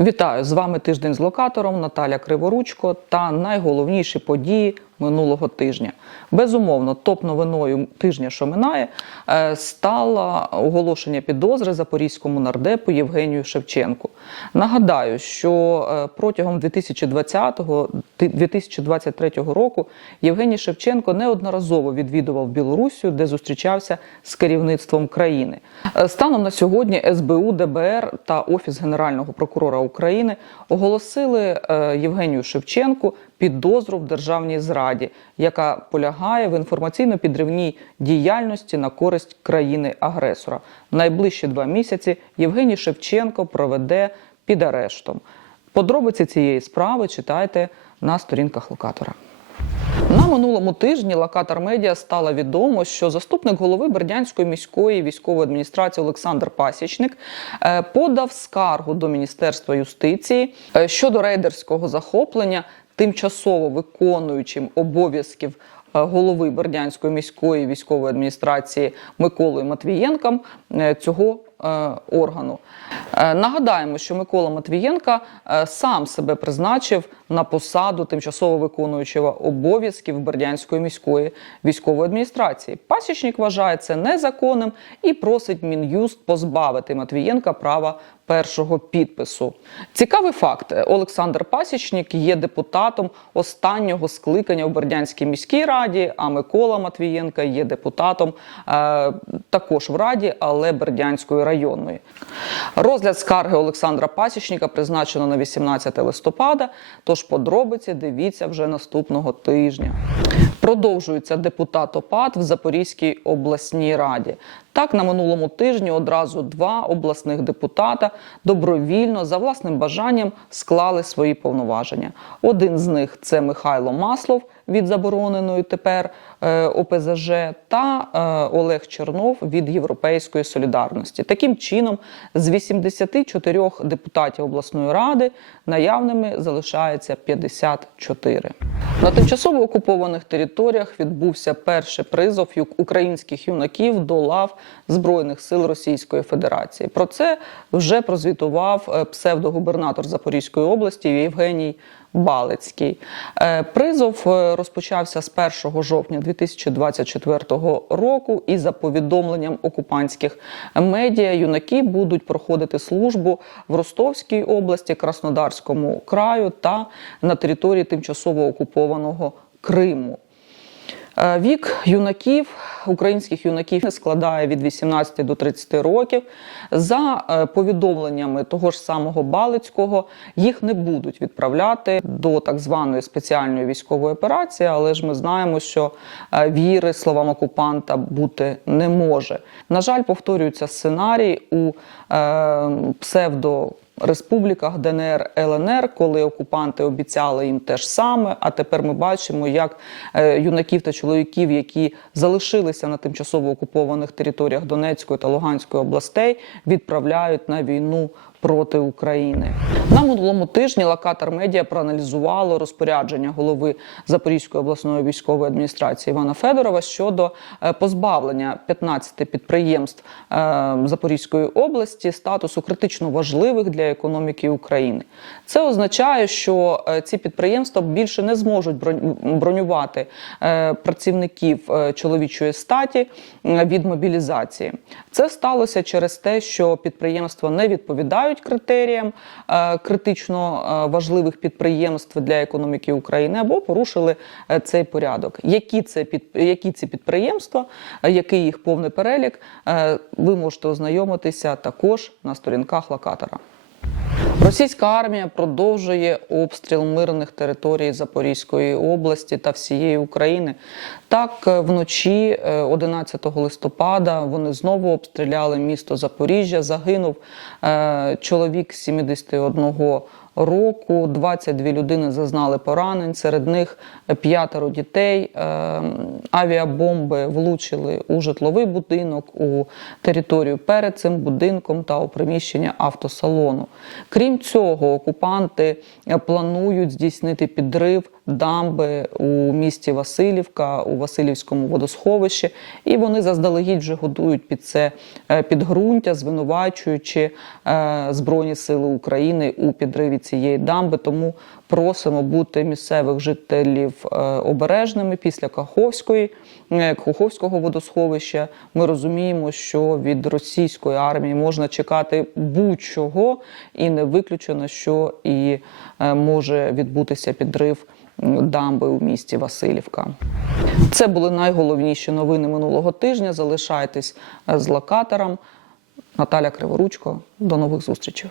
Вітаю! З вами тиждень з локатором Наталя Криворучко та найголовніші події минулого тижня. Безумовно, топ-новиною тижня, що минає, е, стало оголошення підозри запорізькому нардепу Євгенію Шевченку. Нагадаю, що е, протягом 2020-2023 року Євгеній Шевченко неодноразово відвідував Білорусію, де зустрічався з керівництвом країни. Е, Станом на сьогодні СБУ, ДБР та Офіс Генерального прокурора України оголосили Євгенію Шевченку підозру в державній зраді, яка полягає в інформаційно-підривній діяльності на користь країни-агресора. Найближчі два місяці Євгеній Шевченко проведе під арештом. Подробиці цієї справи читайте на сторінках локатора. На минулому тижні локатор медіа стало відомо, що заступник голови Бердянської міської військової адміністрації Олександр Пасічник е, подав скаргу до Міністерства юстиції е, щодо рейдерського захоплення тимчасово виконуючим обов'язків е, голови Бердянської міської військової адміністрації Миколою Матвієнком е, цього органу. Е, Нагадаємо, що Микола Матвієнка е, сам себе призначив на посаду тимчасово виконуючого обов'язків Бердянської міської військової адміністрації. Пасічник вважає це незаконним і просить Мін'юст позбавити Матвієнка права першого підпису. Цікавий факт: Олександр Пасічник є депутатом останнього скликання у Бердянській міській раді. А Микола Матвієнка є депутатом е, також в раді, але Бердянської районної. Розгляд скарги Олександра Пасічника призначено на 18 листопада. Тож подробиці дивіться вже наступного тижня. Продовжується депутат ОПАД в Запорізькій обласній раді. Так, на минулому тижні одразу два обласних депутата добровільно за власним бажанням склали свої повноваження. Один з них це Михайло Маслов від забороненої тепер е, ОПЗЖ та е, Олег Чернов від Європейської солідарності. Таким чином, з 84 депутатів обласної ради наявними залишається 54. На тимчасово окупованих територіях відбувся перший призов українських юнаків до лав Збройних сил Російської Федерації. Про це вже прозвітував е, псевдогубернатор Запорізької області Євгеній Балицький. Е, Призов е, розпочався з 1 жовтня 2024 року, і за повідомленням окупантських медіа юнаки будуть проходити службу в Ростовській області, Краснодарському краю та на території тимчасово окупованого Криму. Е, Вік юнаків, українських юнаків складає від 18 до 30 років. За е, повідомленнями того ж самого Балицького, їх не будуть відправляти до так званої спеціальної військової операції, але ж ми знаємо, що е, віри словам окупанта бути не може. На жаль, повторюється сценарій у псевдо республіках ДНР ЛНР, коли окупанти обіцяли їм те ж саме. А тепер ми бачимо, як е, юнаків та чоловіків, які залишилися на тимчасово окупованих територіях Донецької та Луганської областей, відправляють на війну. Проти України на минулому тижні локатор медіа проаналізувало розпорядження голови Запорізької обласної військової адміністрації Івана Федорова щодо е, позбавлення 15 підприємств е, Запорізької області статусу критично важливих для економіки України. Це означає, що е, ці підприємства більше не зможуть бронювати працівників чоловічої статі від мобілізації. Це сталося через те, що підприємства не відповідають критеріям е, критично е, важливих підприємств для економіки України або порушили е, цей порядок. Які це під які ці підприємства, який їх повний перелік, ви можете ознайомитися також на сторінках локатора. Російська армія продовжує обстріл мирних територій Запорізької області та всієї України. Так, е, вночі е, 11 листопада вони знову обстріляли місто Запоріжжя. Загинув е, чоловік 71 року. 22 людини зазнали поранень. Серед них п'ятеро дітей. Е, Авіабомби влучили у житловий будинок, у територію перед цим будинком та у приміщення автосалону. Крім цього, окупанти планують здійснити підрив дамби у місті Васильівка, у Васильівському водосховищі, і вони заздалегідь вже готують під це е, підґрунтя, звинувачуючи е, Збройні Сили України у підриві цієї дамби. Тому просимо бути місцевих жителів е, обережними після Каховської Каховського водосховища. Ми розуміємо, що від російської армії можна чекати будь-чого, і не виключено, що і може відбутися підрив дамби у місті Васильівка. Це були найголовніші новини минулого тижня. Залишайтесь з локатором. Наталя Криворучко. До нових зустрічей.